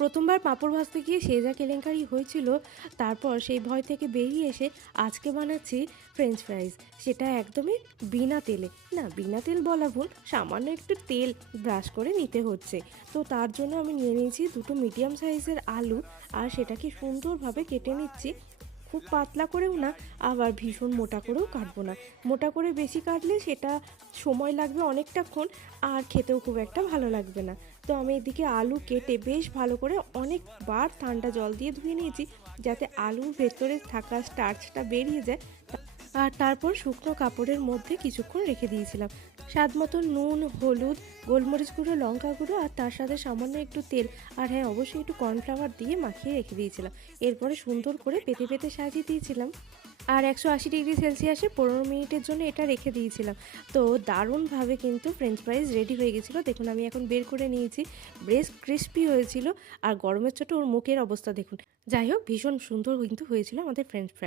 প্রথমবার পাঁপড় ভাজতে গিয়ে সে যা কেলেঙ্কারি হয়েছিল, তারপর সেই ভয় থেকে বেরিয়ে এসে আজকে বানাচ্ছি ফ্রেঞ্চ ফ্রাইজ সেটা একদমই বিনা তেলে। না, বিনা তেল বলা ভুল, সামান্য একটু তেল ব্রাশ করে নিতে হচ্ছে। তো তার জন্য আমি নিয়ে নিয়েছি দুটো মিডিয়াম সাইজের আলু, আর সেটাকে সুন্দরভাবে কেটে নিচ্ছি। খুব পাতলা করেও না, আবার ভীষণ মোটা করেও কাটবো না। মোটা করে বেশি কাটলে সেটা সময় লাগবে অনেকটাক্ষণ, আর খেতেও খুব একটা ভালো লাগবে না। তো আমি এদিকে আলু কেটে বেশ ভালো করে অনেকবার ঠান্ডা জল দিয়ে ধুয়ে নিয়েছি, যাতে আলুর ভেতরে থাকা স্টার্চটা বেরিয়ে যায়। আর তারপর শুকনো কাপড়ের মধ্যে কিছুক্ষণ রেখে দিয়েছিলাম। স্বাদ মতো নুন, হলুদ, গোলমরিচ গুঁড়ো, লঙ্কা গুঁড়ো আর তার সাথে সামান্য একটু তেল আর হ্যাঁ অবশ্যই একটু কর্নফ্লাওয়ার দিয়ে মাখিয়ে রেখে দিয়েছিলাম। এরপরে সুন্দর করে পেতে পেতে সাজিয়ে দিয়েছিলাম। আর একশো আশি ডিগ্রি সেলসিয়াসে পনেরো মিনিটের জন্য এটা রেখে দিয়েছিলাম। তো দারুণভাবে কিন্তু ফ্রেঞ্চ ফ্রাইজ রেডি হয়ে গেছিল। দেখুন, আমি এখন বের করে নিয়েছি। বেশ ক্রিস্পি হয়েছিল। আর গরমের ছোটো ওর মুখের অবস্থা দেখুন। যাই হোক, ভীষণ সুন্দর কিন্তু হয়েছিল আমাদের ফ্রেঞ্চ ফ্রাই